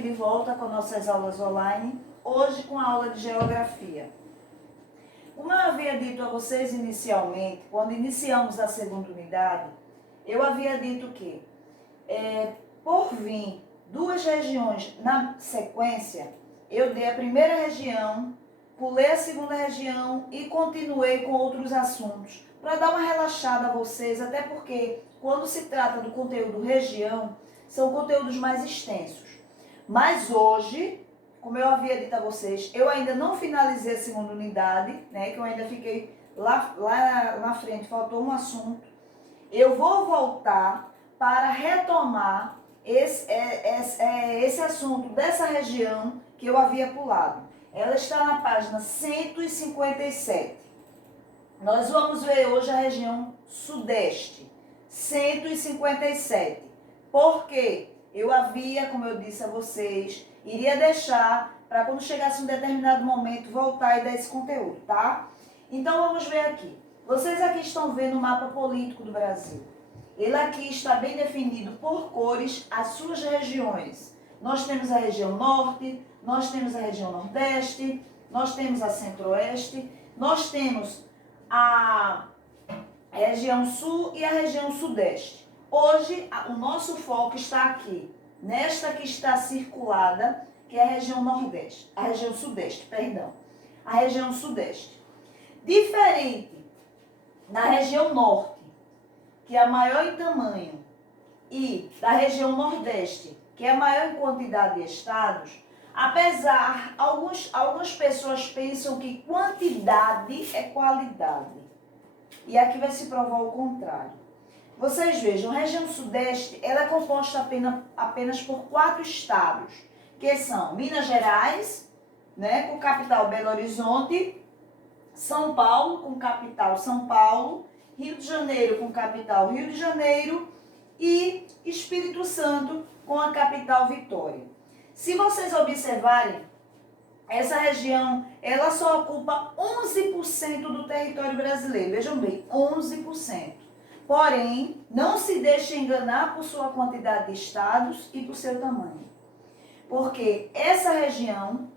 aqui de volta com nossas aulas online, hoje com a aula de Geografia. Como eu havia dito a vocês inicialmente, quando iniciamos a segunda unidade, eu havia dito que, por vir duas regiões na sequência, eu dei a primeira região, pulei a segunda região e continuei com outros assuntos, para dar uma relaxada a vocês, até porque quando se trata do conteúdo região, são conteúdos mais extensos. Mas hoje, como eu havia dito a vocês, eu ainda não finalizei a segunda unidade, né, que eu ainda fiquei lá na frente, faltou um assunto. Eu vou voltar para retomar esse assunto dessa região que eu havia pulado. Ela está na página 157. Nós vamos ver hoje a região Sudeste, 157. Por quê? Eu havia, como eu disse a vocês, iria deixar para quando chegasse um determinado momento voltar e dar esse conteúdo, tá? Então vamos ver aqui. Vocês aqui estão vendo o mapa político do Brasil. Ele aqui está bem definido por cores as suas regiões. Nós temos a região Norte, nós temos a região Nordeste, nós temos a Centro-Oeste, nós temos a região Sul e a região Sudeste. Hoje, o nosso foco está aqui, nesta que está circulada, que é a região Nordeste, a região Sudeste, perdão, a região Sudeste. Diferente da região Norte, que é a maior em tamanho, e da região Nordeste, que é a maior em quantidade de estados, apesar, algumas pessoas pensam que quantidade é qualidade. E aqui vai se provar o contrário. Vocês vejam, a região Sudeste ela é composta apenas por 4 estados, que são Minas Gerais, né, com capital Belo Horizonte, São Paulo, com capital São Paulo, Rio de Janeiro, com capital Rio de Janeiro, e Espírito Santo, com a capital Vitória. Se vocês observarem, essa região, ela só ocupa 11% do território brasileiro. Vejam bem, 11%. Porém, não se deixe enganar por sua quantidade de estados e por seu tamanho. Porque essa região,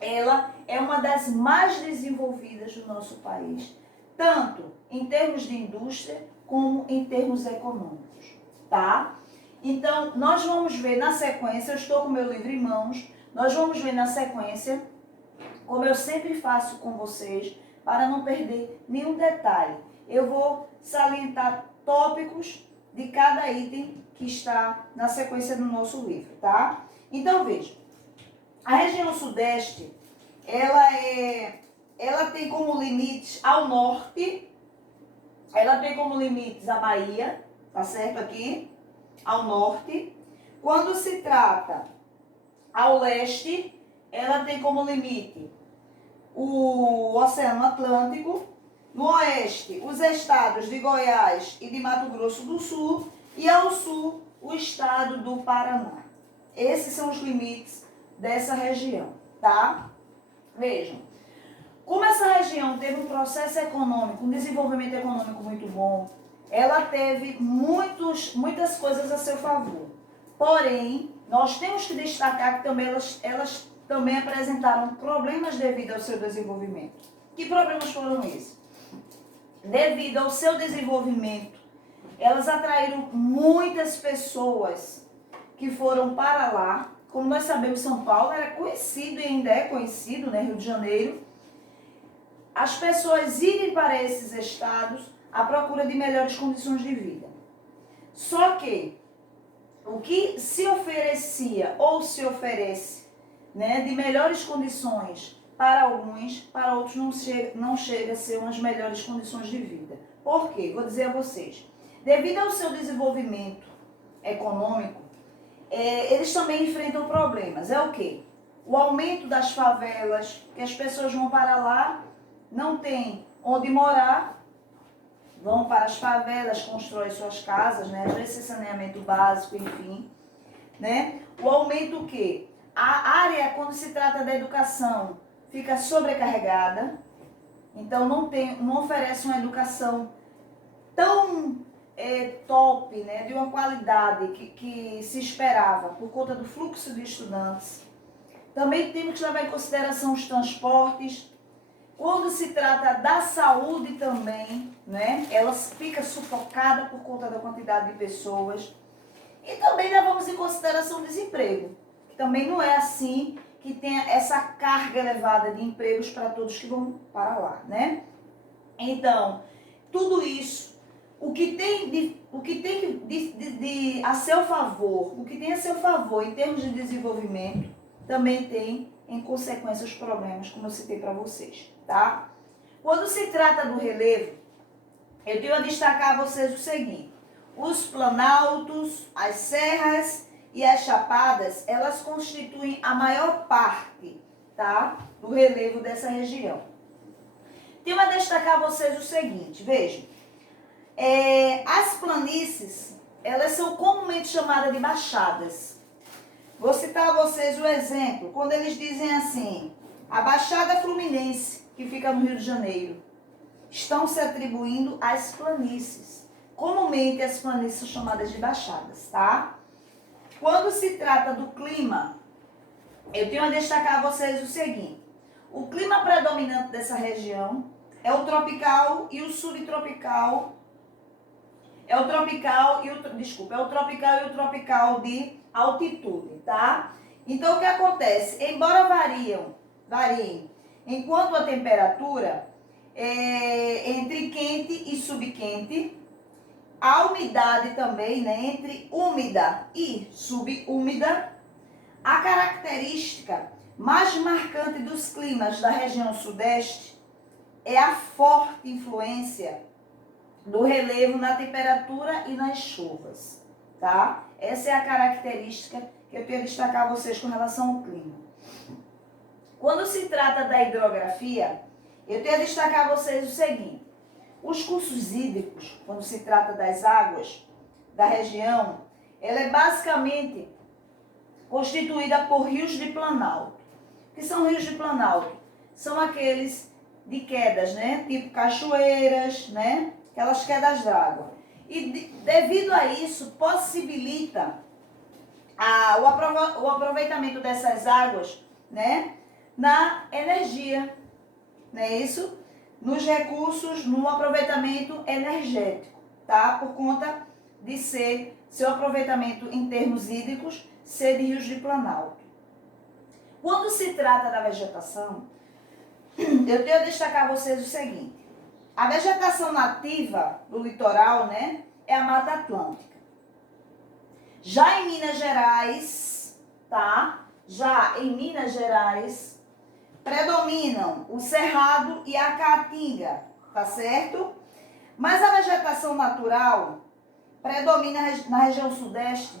ela é uma das mais desenvolvidas do nosso país. Tanto em termos de indústria, como em termos econômicos. Tá? Então, nós vamos ver na sequência, eu estou com meu livro em mãos, nós vamos ver na sequência, como eu sempre faço com vocês, para não perder nenhum detalhe. Eu vou salientar tópicos de cada item que está na sequência do nosso livro, tá? Então, veja, a região Sudeste, ela tem como limites ao norte, ela tem como limites a Bahia, tá certo aqui? Ao norte. Quando se trata ao leste, ela tem como limite o Oceano Atlântico. No oeste, os estados de Goiás e de Mato Grosso do Sul. E ao sul, o estado do Paraná. Esses são os limites dessa região, tá? Vejam, como essa região teve um processo econômico, um desenvolvimento econômico muito bom, ela teve muitas coisas a seu favor. Porém, nós temos que destacar que também elas também apresentaram problemas devido ao seu desenvolvimento. Que problemas foram esses? Devido ao seu desenvolvimento, elas atraíram muitas pessoas que foram para lá. Como nós sabemos, São Paulo era conhecido e ainda é conhecido, né, Rio de Janeiro. As pessoas irem para esses estados à procura de melhores condições de vida. Só que o que se oferecia ou se oferece, né, de melhores condições para alguns, para outros não chega a ser umas melhores condições de vida. Por quê? Vou dizer a vocês. Devido ao seu desenvolvimento econômico, eles também enfrentam problemas. É o quê? O aumento das favelas, que as pessoas vão para lá, não tem onde morar, vão para as favelas, constroem suas casas, né? Às vezes saneamento básico, enfim. Né? O aumento o quê? A área, quando se trata da educação, fica sobrecarregada, então não oferece uma educação tão top, né, de uma qualidade que se esperava por conta do fluxo de estudantes. Também temos que levar em consideração os transportes. Quando se trata da saúde também, né, ela fica sufocada por conta da quantidade de pessoas. E também levamos em consideração o desemprego, que também não é assim que tenha essa carga elevada de empregos para todos que vão para lá, né? Então, tudo isso, o que tem a seu favor, o que tem a seu favor em termos de desenvolvimento, também tem em consequência os problemas, como eu citei para vocês, tá? Quando se trata do relevo, eu tenho a destacar a vocês o seguinte: os planaltos, as serras e as chapadas, elas constituem a maior parte, tá, do relevo dessa região. Tenho a destacar a vocês o seguinte, vejam, as planícies, elas são comumente chamadas de baixadas. Vou citar a vocês o exemplo, quando eles dizem assim, a Baixada Fluminense, que fica no Rio de Janeiro, estão se atribuindo às planícies. Comumente as planícies são chamadas de baixadas, tá? Quando se trata do clima, eu tenho a destacar a vocês o seguinte, o clima predominante dessa região é o tropical e o subtropical, é o tropical e o tropical de altitude, tá? Então, o que acontece? Embora variem enquanto a temperatura entre quente e subquente, a umidade também, né, entre úmida e subúmida, a característica mais marcante dos climas da região sudeste é a forte influência do relevo na temperatura e nas chuvas, tá? Essa é a característica que eu tenho a destacar a vocês com relação ao clima. Quando se trata da hidrografia, eu tenho a destacar a vocês o seguinte: os cursos hídricos, quando se trata das águas da região, ela é basicamente constituída por rios de planalto. O que são rios de planalto? São aqueles de quedas, né? Tipo cachoeiras, né? Aquelas quedas d'água. E devido a isso, possibilita o aproveitamento dessas águas, né? Na energia, não é isso? Nos recursos, no aproveitamento energético, tá? Por conta de ser seu aproveitamento em termos hídricos, ser de rios de planalto. Quando se trata da vegetação, eu tenho a destacar a vocês o seguinte: a vegetação nativa do litoral, né, é a Mata Atlântica. Já em Minas Gerais, tá? Já em Minas Gerais, predominam o cerrado e a caatinga, tá certo? Mas a vegetação natural predomina na região sudeste,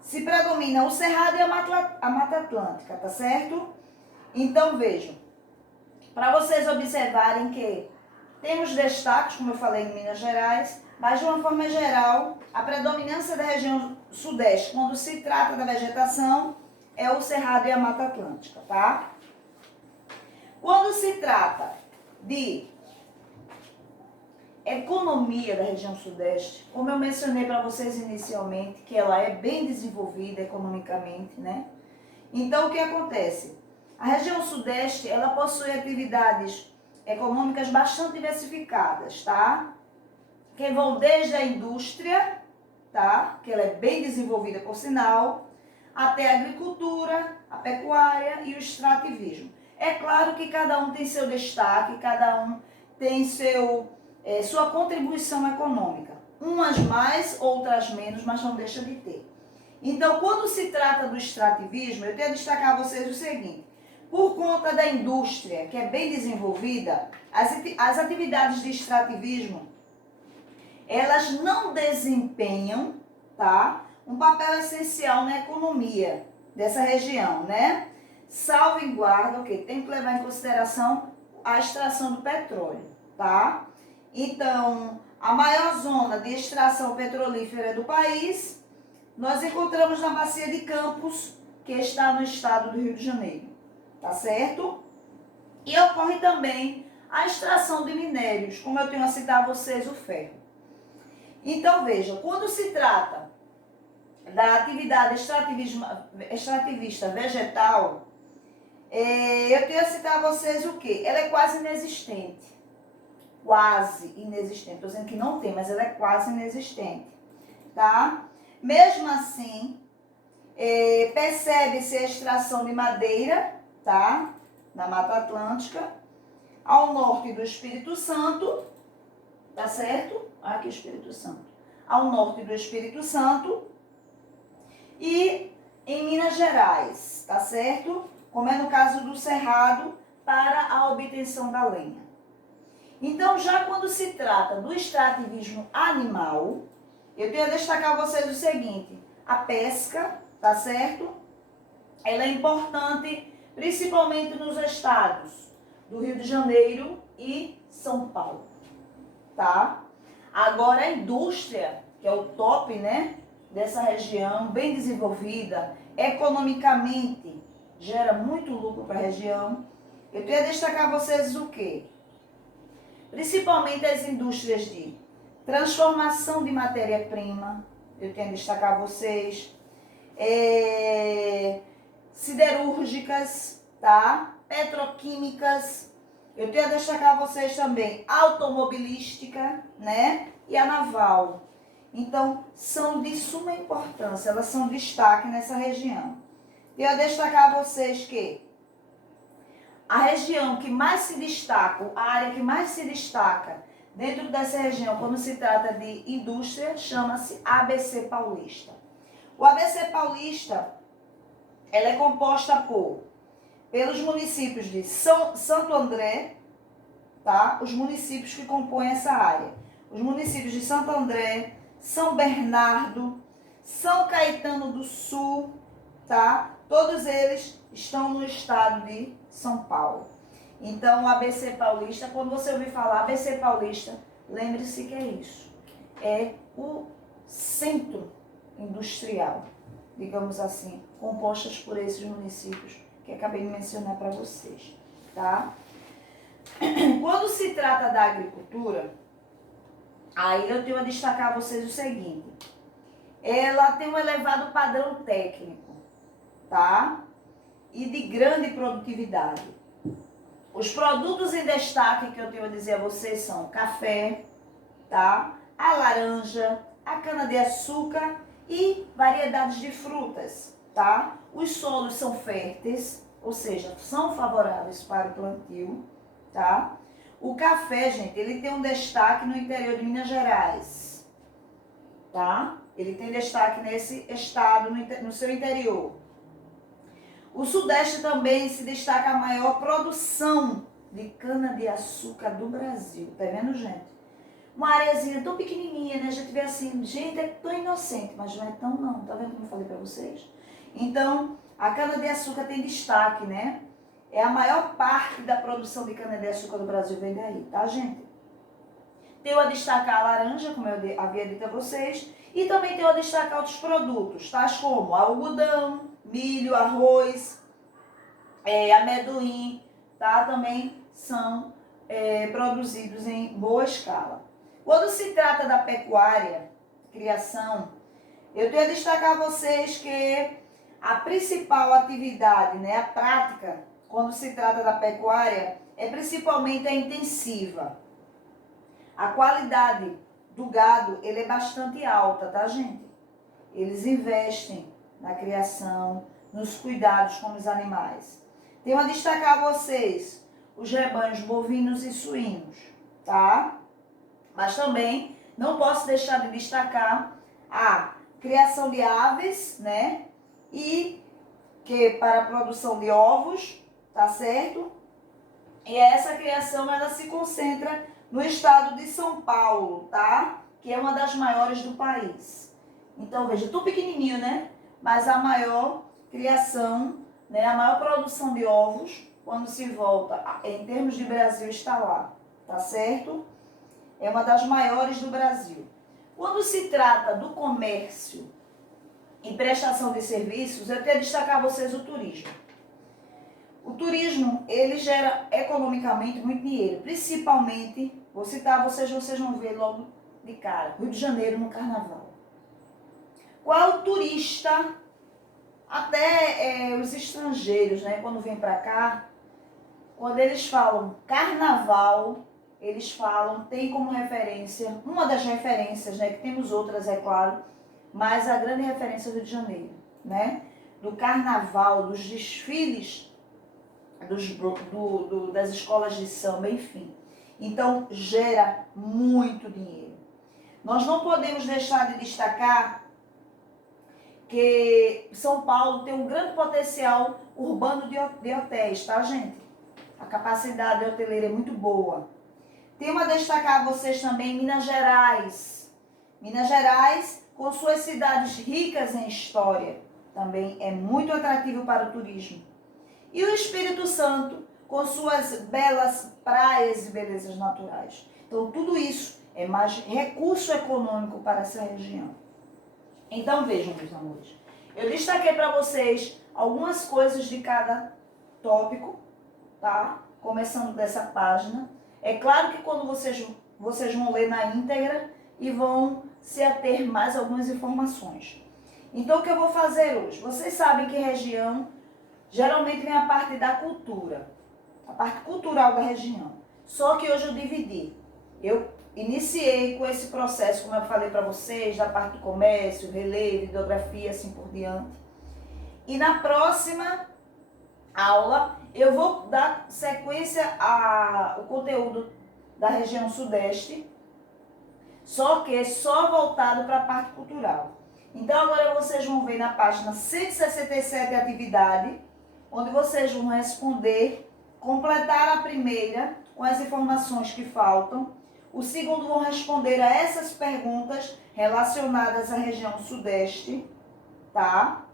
se predomina o cerrado e a Mata Atlântica, tá certo? Então vejam, para vocês observarem que temos destaques, como eu falei, em Minas Gerais, mas de uma forma geral, a predominância da região sudeste, quando se trata da vegetação, é o cerrado e a Mata Atlântica, tá? Quando se trata de economia da região sudeste, como eu mencionei para vocês inicialmente, que ela é bem desenvolvida economicamente, né? Então, o que acontece? A região sudeste, ela possui atividades econômicas bastante diversificadas, tá? Que vão desde a indústria, tá? Que ela é bem desenvolvida, por sinal, até a agricultura, a pecuária e o extrativismo. É claro que cada um tem seu destaque, cada um tem sua contribuição econômica. Umas mais, outras menos, mas não deixa de ter. Então, quando se trata do extrativismo, eu tenho a destacar a vocês o seguinte: por conta da indústria, que é bem desenvolvida, as atividades de extrativismo, elas não desempenham, tá, um papel essencial na economia dessa região, né? Salvo em guarda, o que tem que levar em consideração a extração do petróleo, tá? Então, a maior zona de extração petrolífera do país, nós encontramos na Bacia de Campos, que está no estado do Rio de Janeiro, tá certo? E ocorre também a extração de minérios, como eu tenho a citar a vocês, o ferro. Então, veja, quando se trata da atividade extrativista vegetal, eu tenho a citar a vocês o quê? Ela é quase inexistente. Quase inexistente. Estou dizendo que não tem, mas ela é quase inexistente. Tá? Mesmo assim, percebe-se a extração de madeira, tá? Na Mata Atlântica, ao norte do Espírito Santo, tá certo? Aqui o Espírito Santo. Ao norte do Espírito Santo e em Minas Gerais, tá certo? Como é no caso do Cerrado, para a obtenção da lenha. Então, já quando se trata do extrativismo animal, eu tenho a destacar a vocês o seguinte: a pesca, tá certo? Ela é importante, principalmente nos estados do Rio de Janeiro e São Paulo, tá? Agora, a indústria, que é o top, né, dessa região, bem desenvolvida, economicamente, gera muito lucro para a região. Eu tenho a destacar a vocês o quê? Principalmente as indústrias de transformação de matéria-prima, eu tenho a destacar a vocês, siderúrgicas, tá? Petroquímicas, eu tenho a destacar a vocês também automobilística, né? E a naval. Então, são de suma importância, elas são destaque nessa região. Tenho a destacar a vocês que a região que mais se destaca, a área que mais se destaca dentro dessa região, quando se trata de indústria, chama-se ABC Paulista. O ABC Paulista, ela é composta pelos municípios de Santo André, tá? Os municípios que compõem essa área. Os municípios de Santo André, São Bernardo, São Caetano do Sul, tá? Todos eles estão no estado de São Paulo. Então, o ABC Paulista, quando você ouvir falar ABC Paulista, lembre-se que é isso. É o centro industrial, digamos assim, compostas por esses municípios que acabei de mencionar para vocês, tá? Quando se trata da agricultura, aí eu tenho a destacar a vocês o seguinte: ela tem um elevado padrão técnico, tá? E de grande produtividade. Os produtos em destaque que eu tenho a dizer a vocês são o café, tá? A laranja, a cana-de-açúcar e variedades de frutas, tá? Os solos são férteis, ou seja, são favoráveis para o plantio, tá? O café, gente, ele tem um destaque no interior de Minas Gerais, tá? Ele tem destaque nesse estado, no seu interior. O Sudeste também se destaca a maior produção de cana-de-açúcar do Brasil. Tá vendo, gente? Uma areazinha tão pequenininha, né? A gente vê assim, gente, é tão inocente, mas não é tão não. Tá vendo como eu falei pra vocês? Então, a cana-de-açúcar tem destaque, né? É a maior parte da produção de cana-de-açúcar do Brasil vem daí, tá, gente? Tenho a destacar a laranja, como eu havia dito a vocês, e também tenho a destacar outros produtos, tais como algodão, milho, arroz, amendoim, tá? Também são produzidos em boa escala. Quando se trata da pecuária, criação, eu tenho a destacar a vocês que a principal atividade, né, a prática, quando se trata da pecuária, é principalmente a intensiva. A qualidade do gado, ele é bastante alta, tá, gente? Eles investem na criação, nos cuidados com os animais. Tenho a destacar a vocês os rebanhos bovinos e suínos, tá? Mas também não posso deixar de destacar a criação de aves, né? E que para a produção de ovos, tá certo? E essa criação, ela se concentra no estado de São Paulo, tá? Que é uma das maiores do país. Então, veja, tudo pequenininho, né? Mas a maior criação, né? A maior produção de ovos, quando se volta em termos de Brasil, está lá, tá certo? É uma das maiores do Brasil. Quando se trata do comércio e prestação de serviços, eu quero destacar a vocês o turismo. O turismo, ele gera economicamente muito dinheiro, principalmente, vou citar, vocês vão ver logo de cara, Rio de Janeiro no carnaval. Qual é o turista, até os estrangeiros, né, quando vêm para cá, quando eles falam carnaval, eles falam, tem como referência, uma das referências, né, que temos outras, é claro, mas a grande referência é Rio de Janeiro, né, do carnaval, dos desfiles das escolas de samba, enfim. Então, gera muito dinheiro. Nós não podemos deixar de destacar que São Paulo tem um grande potencial urbano de hotéis, tá, gente? A capacidade hoteleira é muito boa. Tenho a destacar a vocês também Minas Gerais. Minas Gerais, com suas cidades ricas em história, também é muito atrativo para o turismo. E o Espírito Santo, com suas belas praias e belezas naturais. Então, tudo isso é mais recurso econômico para essa região. Então, vejam, meus amores. Eu destaquei para vocês algumas coisas de cada tópico, tá? Começando dessa página. É claro que quando vocês vão ler na íntegra e vão se ater mais algumas informações. Então, o que eu vou fazer hoje? Vocês sabem que região geralmente vem a parte da cultura, a parte cultural da região. Só que hoje eu dividi. Eu iniciei com esse processo, como eu falei para vocês, da parte do comércio, relevo, hidrografia, assim por diante. E na próxima aula eu vou dar sequência ao conteúdo da região sudeste, só que só voltado para a parte cultural. Então agora vocês vão ver na página 167 atividade, onde vocês vão responder, completar a primeira com as informações que faltam. O segundo vão responder a essas perguntas relacionadas à região sudeste, tá?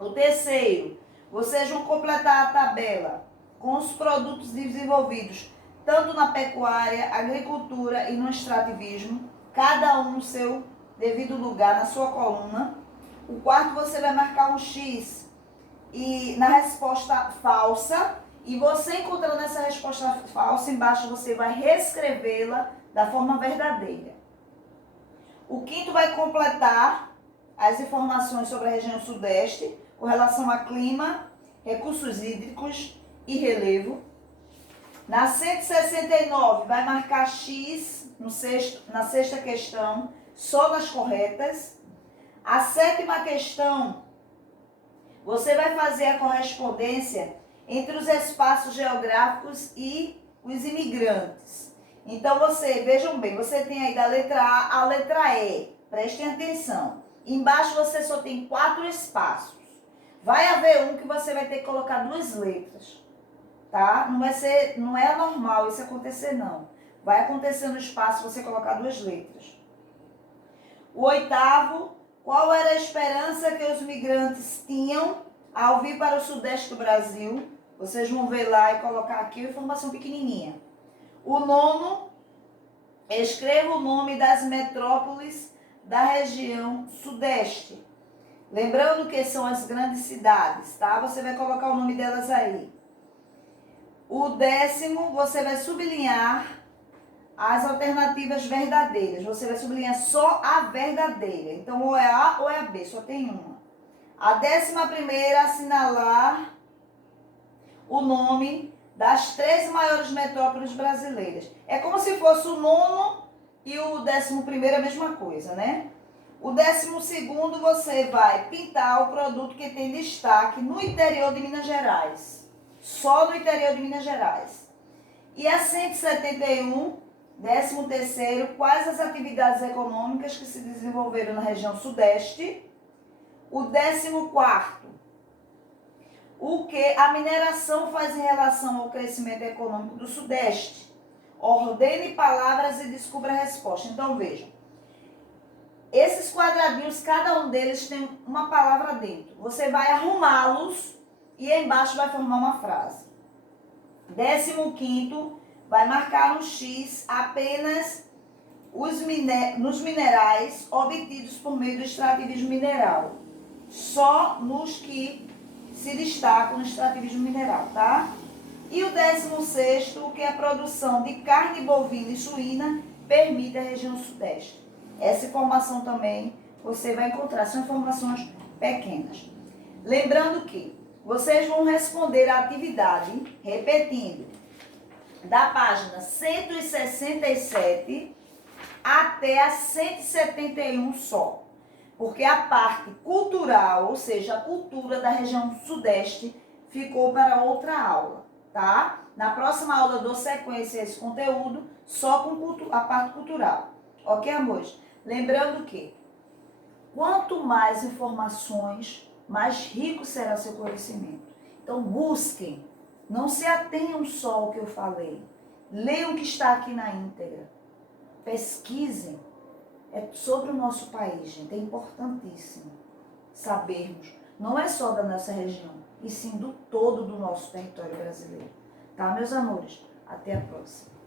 O terceiro, vocês vão completar a tabela com os produtos desenvolvidos tanto na pecuária, agricultura e no extrativismo, cada um no seu devido lugar, na sua coluna. O quarto, você vai marcar um X e na resposta falsa, e você encontrando essa resposta falsa, embaixo você vai reescrevê-la da forma verdadeira. O quinto vai completar as informações sobre a região sudeste, com relação a clima, recursos hídricos e relevo. Na 169, vai marcar X na sexta questão, só nas corretas. A sétima questão, você vai fazer a correspondência entre os espaços geográficos e os imigrantes. Então, vejam bem, você tem aí da letra A à letra E, prestem atenção. Embaixo você só tem 4 espaços. Vai haver um que você vai ter que colocar 2 letras, tá? Não é normal isso acontecer, não. Vai acontecer no espaço você colocar 2 letras. O oitavo, qual era a esperança que os migrantes tinham ao vir para o sudeste do Brasil? Vocês vão ver lá e colocar aqui uma informação pequenininha. O nono, escreva o nome das metrópoles da região sudeste. Lembrando que são as grandes cidades, tá? Você vai colocar o nome delas aí. O décimo, você vai sublinhar as alternativas verdadeiras. Você vai sublinhar só a verdadeira. Então, ou é A ou é a B, só tem uma. A 11ª, assinalar o nome das 13 maiores metrópoles brasileiras. É como se fosse o nono e o 11º a mesma coisa, né? O 12º, você vai pintar o produto que tem destaque no interior de Minas Gerais. Só no interior de Minas Gerais. E a 171, 13º, quais as atividades econômicas que se desenvolveram na região sudeste. O 14º, o que a mineração faz em relação ao crescimento econômico do sudeste. Ordene palavras e descubra a resposta. Então, vejam. Esses quadradinhos, cada um deles tem uma palavra dentro. Você vai arrumá-los e embaixo vai formar uma frase. 15º, vai marcar um X apenas nos minerais obtidos por meio do extrativismo mineral. Só nos que se destacam no extrativismo mineral, tá? E o 16º, que é a produção de carne bovina e suína permite a região sudeste. Essa informação também você vai encontrar, são informações pequenas. Lembrando que vocês vão responder a atividade, repetindo, da página 167 até a 171 só. Porque a parte cultural, ou seja, a cultura da região sudeste, ficou para outra aula, tá? Na próxima aula eu dou sequência a esse conteúdo, só com a parte cultural. Ok, amores? Lembrando que quanto mais informações, mais rico será seu conhecimento. Então busquem, não se atenham só ao que eu falei. Leiam o que está aqui na íntegra. Pesquisem. É sobre o nosso país, gente. É importantíssimo sabermos. Não é só da nossa região, e sim do todo do nosso território brasileiro. Tá, meus amores? Até a próxima.